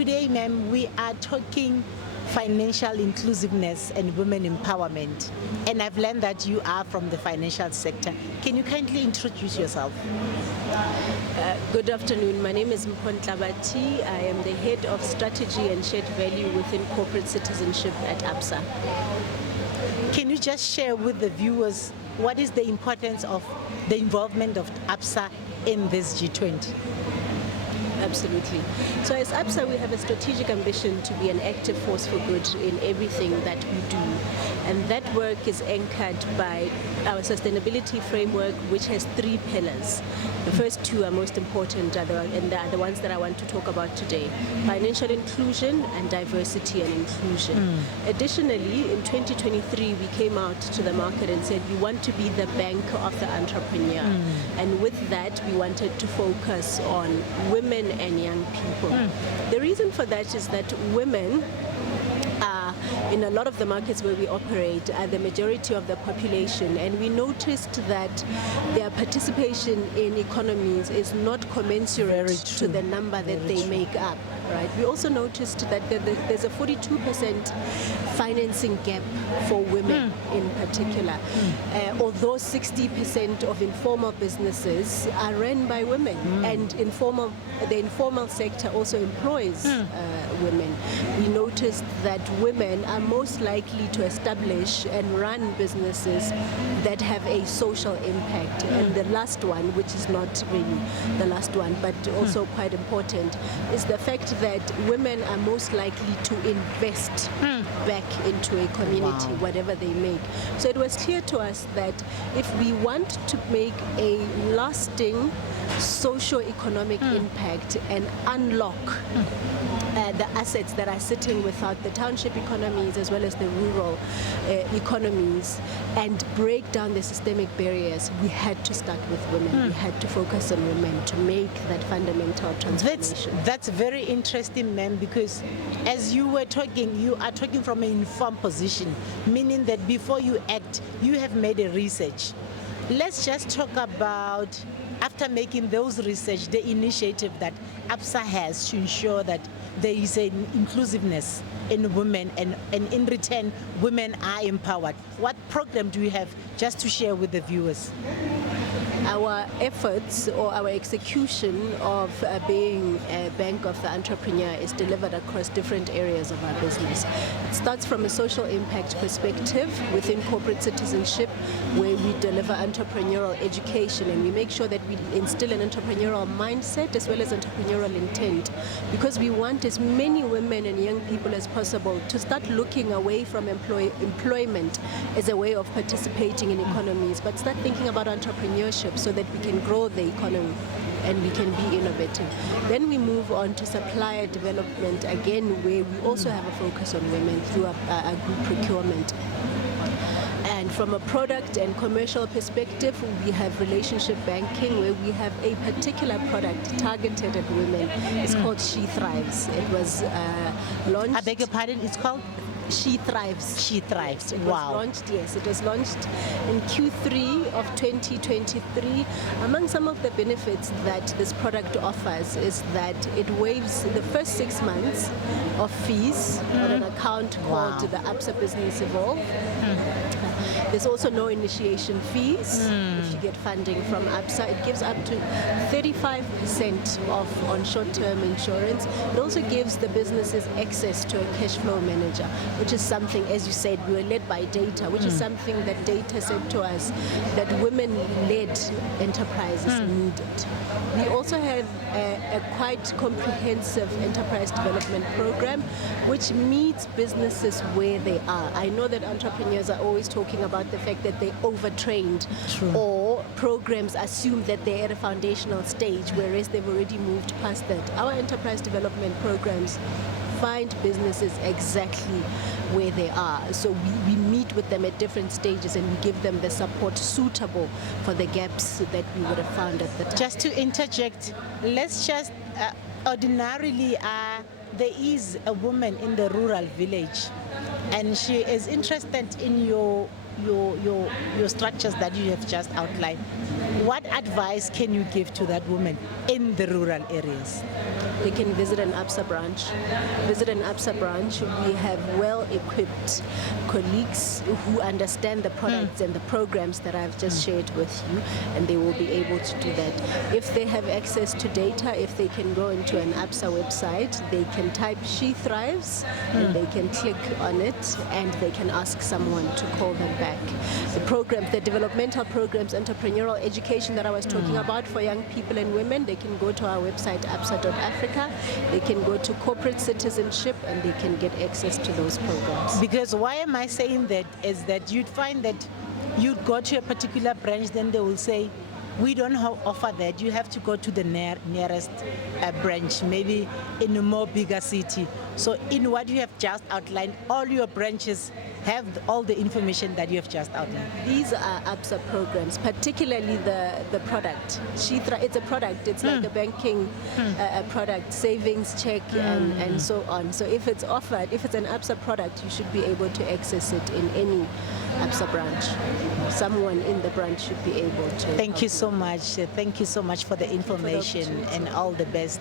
today, ma'am, we are talking financial inclusiveness and women empowerment. And I've learned that you are from the financial sector. Can you kindly introduce yourself? Good afternoon. My name is Tlabati. I am the head of strategy and shared value within corporate citizenship at ABSA. Can you just share with the viewers what is the importance of the involvement of ABSA in this G20? Absolutely. So as ABSA, we have a strategic ambition to be an active force for good in everything that we do. And that work is anchored by our sustainability framework, which has 3 pillars. The first 2 are most important, and they are the ones that I want to talk about today: financial inclusion and diversity and inclusion. Additionally, in 2023, we came out to the market and said we want to be the bank of the entrepreneur. And with that, we wanted to focus on women and young people. The reason for that is that women are, in a lot of the markets where we operate, are the majority of the population, and we noticed that their participation in economies is not commensurate to the number that they make up. Right. We also noticed that there's a 42% financing gap for women in particular. Although 60% of informal businesses are run by women, and the informal sector also employs women. We noticed that women are most likely to establish and run businesses that have a social impact. And the last one, which is not really the last one, but also quite important, is the fact that women are most likely to invest back into a community, whatever they make. So it was clear to us that if we want to make a lasting socio-economic impact and unlock the assets that are sitting without the township economies as well as the rural economies, and break down the systemic barriers, we had to start with women. We had to focus on women to make that fundamental transformation. That's very interesting, ma'am, because as you were talking, you are talking from an informed position, meaning that before you act, you have made a research. Let's just talk about, after making those research, the initiative that ABSA has to ensure that there is an inclusiveness in women, and in return, women are empowered. What program do you have just to share with the viewers? Our efforts or our execution of being a bank of the entrepreneur is delivered across different areas of our business. It starts from a social impact perspective within corporate citizenship, where we deliver entrepreneurial education, and we make sure that we instill an entrepreneurial mindset as well as entrepreneurial intent, because we want as many women and young people as possible to start looking away from employment as a way of participating in economies, but start thinking about entrepreneurship so that we can grow the economy and we can be innovative. Then we move on to supplier development, again, where we also have a focus on women through a group procurement. And from a product and commercial perspective, we have relationship banking, where we have a particular product targeted at women. It's called She Thrives. It was launched... I beg your pardon, it's called? She Thrives. She Thrives. It Wow. was launched, yes, it was launched in Q3 of 2023. Among some of the benefits that this product offers is that it waives the first 6 months of fees on an account called the ABSA Business Evolve. There's also no initiation fees if you get funding from ABSA. It gives up to 35% off on short-term insurance. It also gives the businesses access to a cash flow manager, which is something, as you said, we were led by data, which is something that data said to us that women-led enterprises needed. We also have a quite comprehensive enterprise development program, which meets businesses where they are. I know that entrepreneurs are always talking about the fact that they overtrained, or programs assume that they're at a foundational stage, whereas they've already moved past that. Our enterprise development programs find businesses exactly where they are. So we meet with them at different stages, and we give them the support suitable for the gaps that we would have found at the time. Just to interject, let's just ordinarily there is a woman in the rural village, and she is interested in your structures that you have just outlined. What advice can you give to that woman in the rural areas? They can visit an ABSA branch. Visit an ABSA branch. We have well-equipped colleagues who understand the products and the programs that I've just shared with you, and they will be able to do that. If they have access to data, if they can go into an ABSA website, they can type She Thrives, and they can click on it, and they can ask someone to call them back. The programs, the developmental programs, entrepreneurial education that I was talking about for young people and women, they can go to our website, absa.africa. They can go to corporate citizenship, and they can get access to those programs. Because why am I saying that is that you'd find that you'd go to a particular branch, then they will say, we don't offer that. You have to go to the nearest branch, maybe in a more bigger city. So in what you have just outlined, all your branches have all the information that you have just outlined. These are ABSA programs, particularly the product. It's a product. It's like a banking product, savings check, and so on. So if it's offered, if it's an ABSA product, you should be able to access it in any ABSA branch. Someone in the branch should be able to. Thank you so much. Thank you so much for the information and all the best.